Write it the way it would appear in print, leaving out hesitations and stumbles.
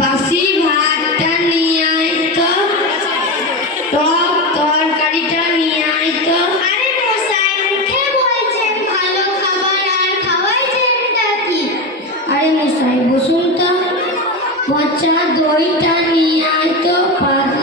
বাসি ভাতটা নিয়ে আয় তো, টক তরকারিটা নিয়ে আয় তো। আরে মশাই, মুখে বলছেন ভালো খাবার আর খাওয়াইছেনটা কি? আরে মশাই বসুন তো, পচা দইটা নিয়ে আয় তো, পাতলা